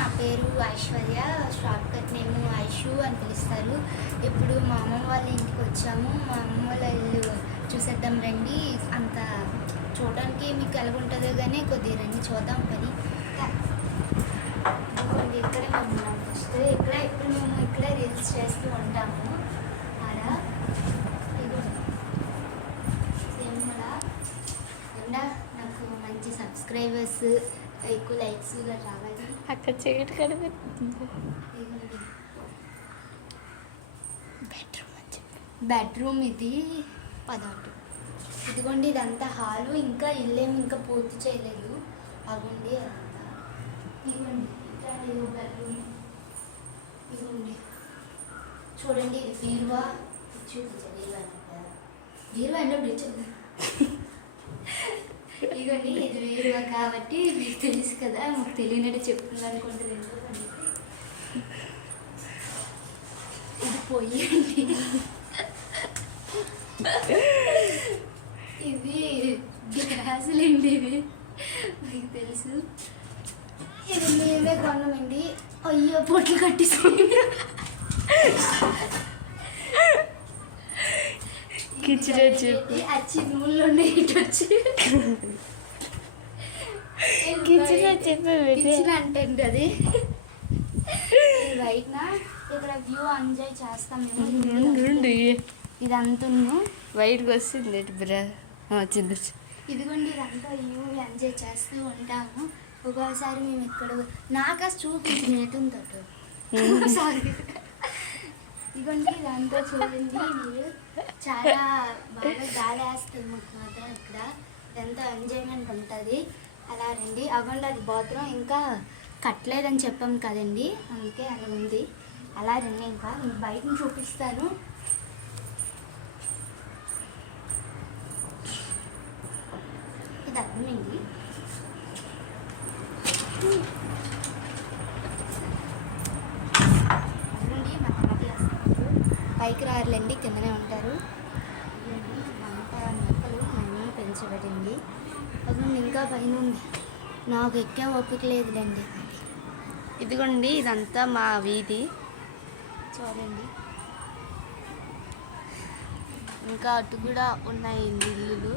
నా పేరు Aishwarya, short cut name Aishu అని పిలుస్తారు. ఇప్పుడు మా అమ్మమ్మ వాళ్ళ ఇంటికి వచ్చాము. మా అమ్మమ్మ వాళ్ళ ఇల్లు చూసేద్దాం రండి. అంత చూడడానికి మీకు ఎలాగుంటుందో కానీ కొద్దిగా రండి చూద్దాం పని. ఇక్కడే మేము ఉన్నాం. ఫస్ట్ ఇక్కడ ఇప్పుడు మేము ఇక్కడ రీల్స్ చేస్తూ ఉంటాము. ఆడ నాకు మంచి సబ్స్క్రైబర్స్, ఎక్కువ లైక్స్ రావాలి. అక్కడ చేయడం కనిపిస్తుంది. బెడ్రూమ్ ఇది 16. ఇదిగోండి ఇదంతా హాలు. ఇంకా ఇల్లేమి ఇంకా పూర్తి చేయలేదు. అవ్వండి అదంతా. ఇదిగోండి ఇక్కడ బెడ్రూమ్. ఇదిగోండి చూడండి, ఇది బీరువా. చూపించండి బీరువా అంటే ఇప్పుడు ఇదిగోండి ఇది బీరువా కాబట్టి మీకు తెలుసు కదా, మాకు తెలియనట్టు చెప్తుంది అనుకుంటుంది. ఇది పొయ్యి అండి. ఇది గ్యాసులు అండి. ఇవి మీకు తెలుసు. ఇది మేమే కొన్నామండి. అయ్యో పొట్లు కట్టేసుకోండి. వచ్చి నూనెలో ఇటు వచ్చి కిచెన్ అంటే అది బయట ఇక్కడ వ్యూ ఎంజాయ్ చేస్తాం మేము. ఇదంతా బయటకు వస్తుంది వచ్చింది. ఇదిగోండి ఇదంతా వ్యూ ఎంజాయ్ చేస్తూ ఉంటాము. ఒక్కోసారి మేము ఇక్కడ నాకు చూపించినట్టు సారీ. ఇదిగోండి ఇదంతా చూడండి మీరు, చాలా బాగా గాలి వేస్తుంది మాకు మాత్రం ఇక్కడ. ఎంతో ఎంజాయ్మెంట్ ఉంటుంది. అలా రండి. అవ్వండి అది బాత్రూమ్ ఇంకా కట్టలేదని చెప్పాం కదండి, అందుకే అలా ఉంది. అలా రండి. ఇంకా బయటని చూపిస్తాను. ఇది అర్థమైంది. పైకి రారులేండి, కిందనే ఉంటారు. మొక్కలు మనీ పెంచబడింది. అది ఇంకా పైన ఉంది. నాకు ఎక్కే ఓపిక లేదులేండి. ఇదిగోండి ఇదంతా మా వీధి చూడండి. ఇంకా అటు కూడా ఉన్నాయి ఇల్లులు.